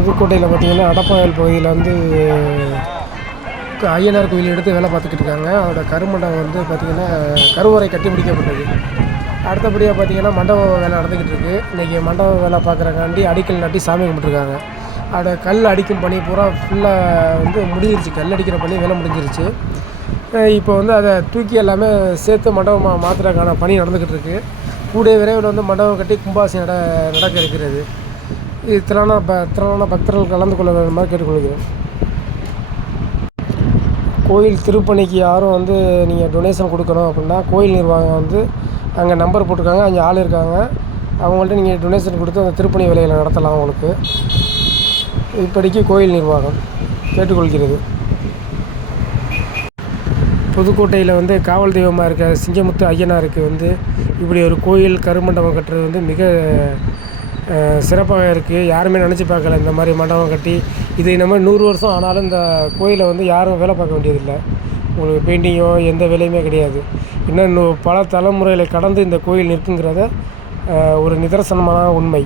புதுக்கோட்டையில் பார்த்திங்கன்னா அடப்பாயல் பகுதியில் வந்து ஐயனார் கோயில் எடுத்து வேலை பார்த்துக்கிட்டு இருக்காங்க. அதோட கருமண்டபம் வந்து பார்த்திங்கன்னா கருவறை கட்டி முடிக்கப்பட்டது. அடுத்தபடியாக பார்த்திங்கன்னா மண்டபம் வேலை நடந்துக்கிட்டு இருக்குது. இன்றைக்கி மண்டபம் வேலை பார்க்குறக்காண்டி அடிக்கல் நாட்டி சாமி கும்பிட்ருக்காங்க. அதோட கல் அடிக்கும் பணி பூரா ஃபுல்லாக வந்து முடிஞ்சிருச்சு. கல் அடிக்கிற பணி வேலை முடிஞ்சிருச்சு. இப்போ வந்து அதை தூக்கி எல்லாமே சேர்த்து மண்டபமாக மாற்றுறதுக்கான பணி நடந்துக்கிட்டு இருக்குது. கூடிய விரைவில் வந்து மண்டபம் கட்டி கும்பாசி நடக்க இருக்கிறது. இது திரளான பக்தர்கள் கலந்து கொள்ள வேண்டுமாறு கேட்டுக்கொள்கிறேன். கோயில் திருப்பணிக்கு யாரும் வந்து நீங்கள் டொனேஷன் கொடுக்கணும் அப்படின்னா கோயில் நிர்வாகம் வந்து அங்கே நம்பர் போட்டிருக்காங்க, அங்கே ஆள் இருக்காங்க. அவங்கள்ட்ட நீங்கள் டொனேஷன் கொடுத்து அந்த திருப்பணி வேலைகளை நடத்தலாம். உங்களுக்கு இப்படிக்கு கோயில் நிர்வாகம் கேட்டுக்கொள்கிறது. புதுக்கோட்டையில் வந்து காவல் தெய்வமாக இருக்க சிங்கமுத்து ஐயனாருக்கு வந்து இப்படி ஒரு கோயில் கருமண்டபம் கட்டுறது வந்து மிக சிறப்பாக இருக்குது. யாருமே நினச்சி பார்க்கல இந்த மாதிரி மண்டபம் கட்டி. இது நம்ம 100 வருஷம் ஆனாலும் இந்த கோயிலை வந்து யாரும் வேலை பார்க்க வேண்டியதில்லை. உங்களுக்கு பெயிண்டிங்கோ எந்த வேலையுமே கிடையாது. இன்னும் பல தலைமுறைகளை கடந்து இந்த கோயில் நிற்குங்கிறத ஒரு நிதர்சனமான உண்மை.